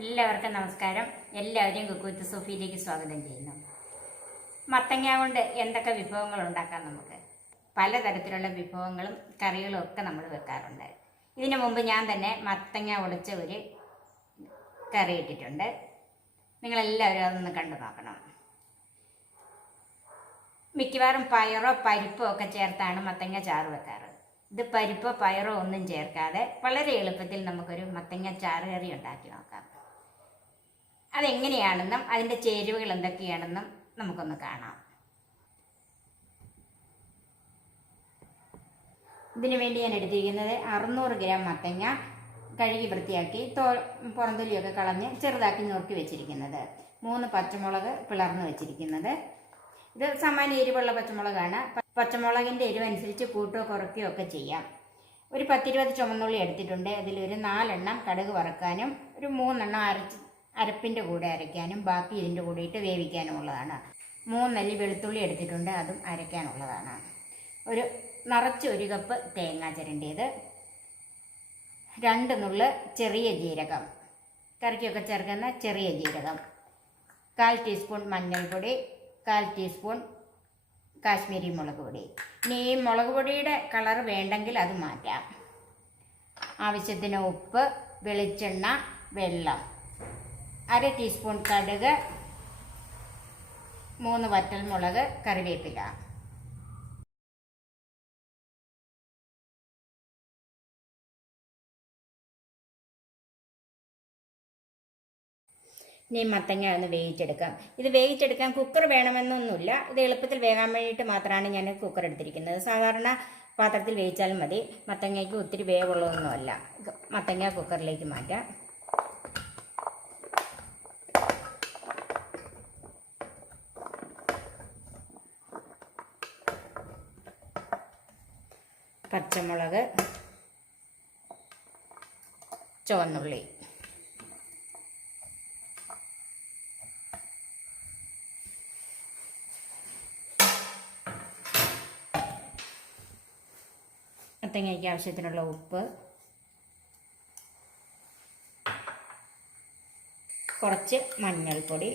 എല്ലാവർക്കും നമസ്കാരം. എല്ലാവരെയും കുക്ക് വിത്ത് സോഫിയിലേക്ക് സ്വാഗതം ചെയ്യുന്നു. മത്തങ്ങ കൊണ്ട് എന്തൊക്കെ വിഭവങ്ങൾ ഉണ്ടാക്കാം നമുക്ക്. പലതരത്തിലുള്ള വിഭവങ്ങളും കറികളും ഒക്കെ നമ്മൾ വെക്കാറുണ്ട്. ഇതിനു മുമ്പ് ഞാൻ തന്നെ മത്തങ്ങ ഉടച്ച ഒരു കറി ഇട്ടിട്ടുണ്ട്. നിങ്ങളെല്ലാവരും അതൊന്ന് കണ്ടു നോക്കണം. മിക്കവാറും പയറോ പരിപ്പോ ഒക്കെ ചേർത്താണ് മത്തങ്ങ ചാറ് വെക്കാറ്. ഇത് പരിപ്പോ പയറോ ഒന്നും ചേർക്കാതെ വളരെ എളുപ്പത്തിൽ നമുക്കൊരു മത്തങ്ങ ചാറ് കറി ഉണ്ടാക്കി നോക്കാം. അതെങ്ങനെയാണെന്നും അതിൻ്റെ ചേരുവകൾ എന്തൊക്കെയാണെന്നും നമുക്കൊന്ന് കാണാം. ഇതിനു വേണ്ടി ഞാൻ എടുത്തിരിക്കുന്നത് 600 ഗ്രാം മത്തങ്ങ കഴുകി വൃത്തിയാക്കി പുറന്തൊലിയൊക്കെ കളഞ്ഞ് ചെറുതാക്കി നുറുക്കി വെച്ചിരിക്കുന്നത്, 3 പച്ചമുളക് പിളർന്ന് വെച്ചിരിക്കുന്നത്. ഇത് സാമാന്യ എരിവുള്ള പച്ചമുളകാണ്. പച്ചമുളകിൻ്റെ എരിവനുസരിച്ച് കൂട്ടോ കുറയ്ക്കുകയോ ഒക്കെ ചെയ്യാം. ഒരു 10-20 ചുമന്നുള്ളി എടുത്തിട്ടുണ്ട്. അതിലൊരു 4 എണ്ണം കടുക് വറുക്കാനും ഒരു 3 എണ്ണം അരപ്പിൻ്റെ കൂടെ അരയ്ക്കാനും ബാക്കി ഇതിൻ്റെ കൂടെ ഇട്ട് വേവിക്കാനും ഉള്ളതാണ്. 3 അല്ലി വെളുത്തുള്ളി എടുത്തിട്ടുണ്ട്, അതും അരയ്ക്കാനുള്ളതാണ്. നിറച്ച് 1 കപ്പ് തേങ്ങ ചിരണ്ടിയത്, 2 നുള്ള് ചെറിയ ജീരകം, കറിക്കൊക്കെ ചേർക്കുന്ന ചെറിയ ജീരകം, 1/4 ടീസ്പൂൺ മഞ്ഞൾപ്പൊടി, 1/4 ടീസ്പൂൺ കാശ്മീരി മുളക് പൊടി. ഇനി ഈ മുളക് പൊടിയുടെ കളർ വേണ്ടെങ്കിൽ അത് മാറ്റാം. ആവശ്യത്തിന് ഉപ്പ്, വെളിച്ചെണ്ണ, വെള്ളം, 1/2 ടീസ്പൂൺ കടുക്, 3 വറ്റൽമുളക്, കറിവേപ്പില. ഇനി മത്തങ്ങ ഒന്ന് വേവിച്ചെടുക്കാം. ഇത് വേവിച്ചെടുക്കാൻ കുക്കർ വേണമെന്നൊന്നുമില്ല. ഇത് എളുപ്പത്തിൽ വേകാൻ വേണ്ടിയിട്ട് മാത്രമാണ് ഞാൻ കുക്കർ എടുത്തിരിക്കുന്നത്. സാധാരണ പാത്രത്തിൽ വേവിച്ചാലും മതി. മത്തങ്ങയ്ക്ക് ഒത്തിരി വേവുള്ളതൊന്നുമല്ല. മത്തങ്ങ കുക്കറിലേക്ക് മാറ്റാം. പച്ചമുളക്, ചുവന്നുള്ളി, മത്തങ്ങയ്ക്ക് ആവശ്യത്തിനുള്ള ഉപ്പ്, കുറച്ച് മഞ്ഞൾപ്പൊടി,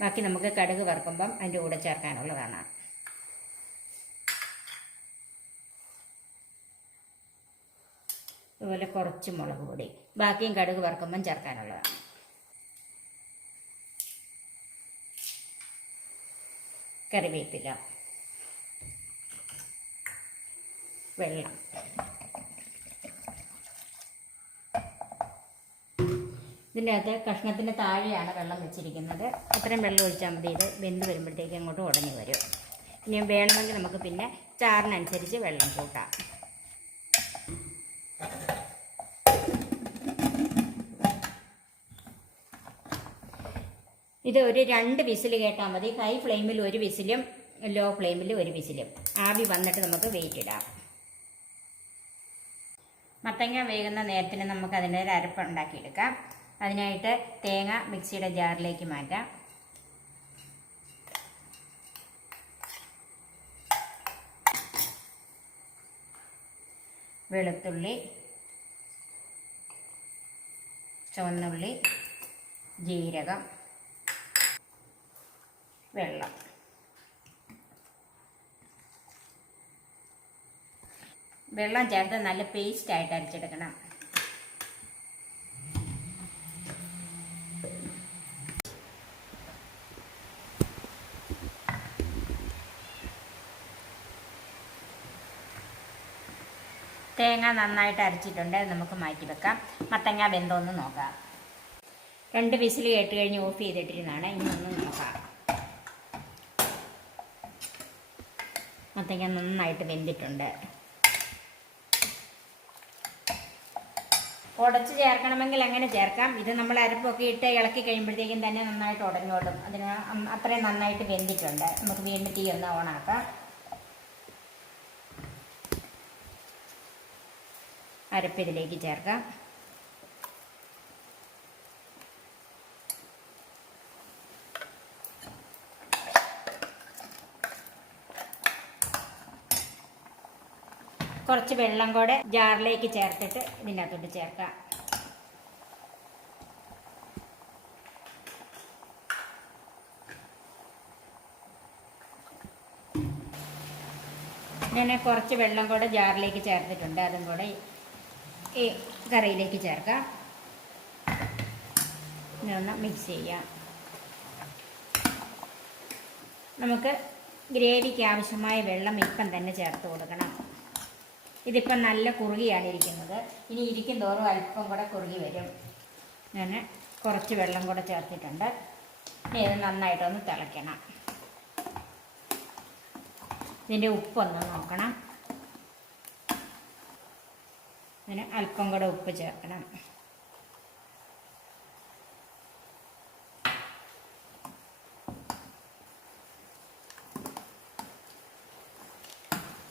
ബാക്കി നമുക്ക് കടുക് വറുക്കുമ്പം അതിൻ്റെ കൂടെ ചേർക്കാനുള്ളതാണ്. അതുപോലെ കുറച്ച് മുളക് പൊടി, ബാക്കിയും കടുക് വറുക്കുമ്പം ചേർക്കാനുള്ളതാണ്. കറിവേപ്പില, വെള്ളം. ഇതിൻ്റെ അകത്ത് കഷ്ണത്തിൻ്റെ താഴെയാണ് വെള്ളം വെച്ചിരിക്കുന്നത്. അത്രയും വെള്ളം ഒഴിച്ചാൽ മതി. ഇത് വെന്ത് വരുമ്പോഴത്തേക്ക് അങ്ങോട്ട് ഉടഞ്ഞു വരും. ഇനി വേണമെങ്കിൽ നമുക്ക് പിന്നെ ചാറിനനുസരിച്ച് വെള്ളം കൂട്ടാം. ഇത് ഒരു 2 വിസിൽ കേട്ടാൽ മതി. ഹൈ ഫ്ലെയിമിൽ 1 വിസിലും ലോ ഫ്ലെയിമിൽ 1 വിസിലും. ആവി വന്നിട്ട് നമുക്ക് വെയിറ്റ് ഇടാം. മത്തങ്ങ വേകുന്ന നേരത്തിന് നമുക്ക് അതിൻ്റെ ഒരു അരപ്പ് ഉണ്ടാക്കിയെടുക്കാം. അതിനായിട്ട് തേങ്ങ മിക്സിയുടെ ജാറിലേക്ക് മാറ്റാം. വെളുത്തുള്ളി, ചുവന്നുള്ളി, ജീരകം, വെള്ളം. വെള്ളം ചേർത്ത് നല്ല പേസ്റ്റായിട്ട് അരച്ചെടുക്കണം. തേങ്ങ നന്നായിട്ട് അരച്ചിട്ടുണ്ട്. നമുക്ക് മാറ്റി വെക്കാം. മത്തങ്ങ വെന്തോന്ന് നോക്കാം. 2 വിസിൽ കേട്ട് കഴിഞ്ഞ് ഓഫ് ചെയ്തിട്ടിരുന്നാണ്. ഇനി ഒന്ന് നോക്കാം. മത്തങ്ങ നന്നായിട്ട് വെന്തിട്ടുണ്ട്. ഉടച്ച് ചേർക്കണമെങ്കിൽ അങ്ങനെ ചേർക്കാം. ഇത് നമ്മൾ അരപ്പൊക്കെ ഇട്ട് ഇളക്കി കഴിയുമ്പോഴത്തേക്കും തന്നെ നന്നായിട്ട് ഉടഞ്ഞോടും. അതിന് അത്രയും നന്നായിട്ട് വെന്തിട്ടുണ്ട്. നമുക്ക് വീണ്ടും തീ ഒന്ന് ഓണാക്കാം. അരപ്പ് ഇതിലേക്ക് ചേർക്കാം. കുറച്ച് വെള്ളം കൂടെ ജാറിലേക്ക് ചേർത്തിട്ട് ഇതിനകത്തോട്ട് ചേർക്കാം. ഞാൻ കുറച്ച് വെള്ളം കൂടെ ജാറിലേക്ക് ചേർത്തിട്ടുണ്ട്. അതും കൂടെ ഈ കറിയിലേക്ക് ചേർക്കാം. ഇതൊന്ന് മിക്സ് ചെയ്യാം. നമുക്ക് ഗ്രേവിക്ക് ആവശ്യമായ വെള്ളം ഇപ്പം തന്നെ ചേർത്ത് കൊടുക്കണം. ഇതിപ്പം നല്ല കുറുകിയാണ് ഇരിക്കുന്നത്. ഇനി ഇരിക്കും തോറും അല്പം കൂടെ കുറുകി വരും. ഞാൻ കുറച്ച് വെള്ളം കൂടെ ചേർത്തിട്ടുണ്ട്. ഇനി ഇത് നന്നായിട്ടൊന്ന് തിളയ്ക്കണം. ഇതിൻ്റെ ഉപ്പൊന്ന് നോക്കണം. ഇതിന് അല്പം കൂടെ ഉപ്പ് ചേർക്കണം.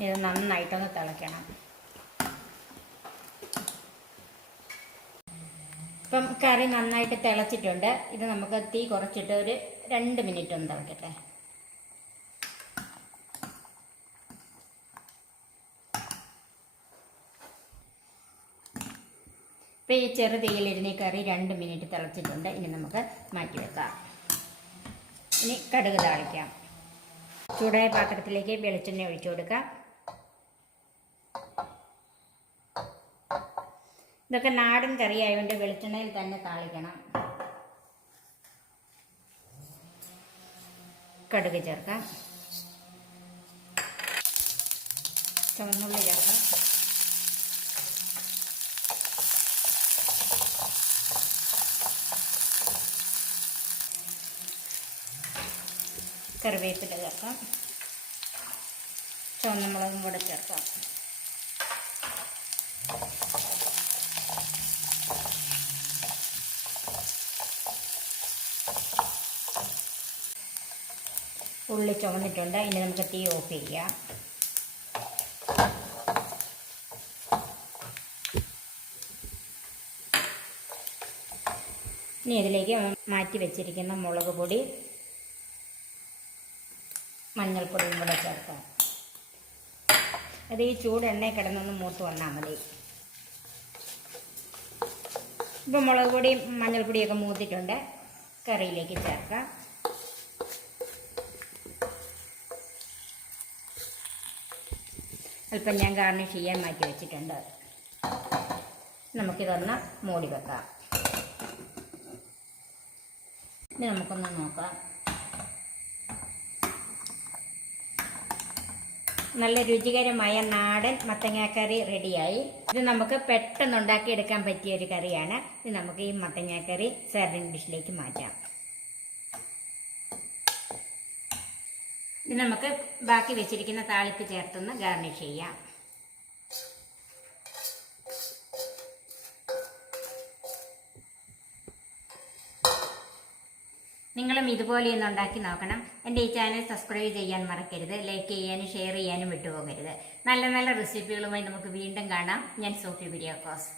ഇത് നന്നായിട്ടൊന്ന് തിളയ്ക്കണം. ഇപ്പം കറി നന്നായിട്ട് തിളച്ചിട്ടുണ്ട്. ഇത് നമുക്ക് തീ കുറച്ചിട്ട് ഒരു 2 മിനിറ്റ് ഒന്ന് തിളക്കട്ടെ. ഇപ്പം ഈ ചെറു തീയിലിരുന്ന് ഈ കറി 2 മിനിറ്റ് തിളച്ചിട്ടുണ്ട്. ഇനി നമുക്ക് മാറ്റി വെക്കാം. ഇനി കടുക് താളിക്കാം. ചൂടായ പാത്രത്തിലേക്ക് വെളിച്ചെണ്ണ ഒഴിച്ചു കൊടുക്കാം. ഇതൊക്കെ നാടൻ കറി ആയതുകൊണ്ട് വെളിച്ചെണ്ണയിൽ തന്നെ താളിക്കണം. കടുക് ചേർക്കാം. ചുവന്നുള്ളി ചേർക്കാം. കറിവേപ്പില ചേർക്കാം. ചുവന്ന മുളകും കൂടെ ചേർക്കാം. ഉള്ളി ചുവന്നിട്ടുണ്ട്. ഇനി നമുക്ക് തീ ഓഫ് ചെയ്യാം. ഇനി ഇതിലേക്ക് മാറ്റി വെച്ചിരിക്കുന്ന മുളക് പൊടി, മഞ്ഞൾപ്പൊടിയും കൂടെ ചേർക്കാം. അത് ഈ ചൂട് എണ്ണയിൽ കിടന്നൊന്ന് മൂത്ത് വന്നാൽ മതി. ഇപ്പം മുളക് പൊടിയും മഞ്ഞൾപ്പൊടിയൊക്കെ മൂത്തിട്ടുണ്ട്. കറിയിലേക്ക് ചേർക്കാം. അല്പം ഞാൻ ഗാർണിഷ് ചെയ്യാൻ മാറ്റി വെച്ചിട്ടുണ്ട്. നമുക്കിതൊന്ന് മൂടി വെക്കാം. ഇനി നമുക്കൊന്ന് നോക്കാം. നല്ല രുചികരമായ നാടൻ മത്തങ്ങാക്കറി റെഡിയായി. ഇത് നമുക്ക് പെട്ടെന്ന് ഉണ്ടാക്കിയെടുക്കാൻ പറ്റിയ ഒരു കറിയാണ്. ഇത് നമുക്ക് ഈ മത്തങ്ങാക്കറി സർവിംഗ് ഡിഷിലേക്ക് മാറ്റാം. ഇത് നമുക്ക് ബാക്കി വെച്ചിരിക്കുന്ന താളിപ്പ് ചേർത്തൊന്ന് ഗാർണിഷ് ചെയ്യാം. നിങ്ങളും ഇതുപോലെ ഒന്ന് ഉണ്ടാക്കി നോക്കണം. എൻ്റെ ഈ ചാനൽ സബ്സ്ക്രൈബ് ചെയ്യാൻ മറക്കരുത്. ലൈക്ക് ചെയ്യാനും ഷെയർ ചെയ്യാനും വിട്ടുപോകരുത്. നല്ല നല്ല റെസിപ്പികളുമായി നമുക്ക് വീണ്ടും കാണാം. ഞാൻ സോഫി കുര്യാക്കോസ്.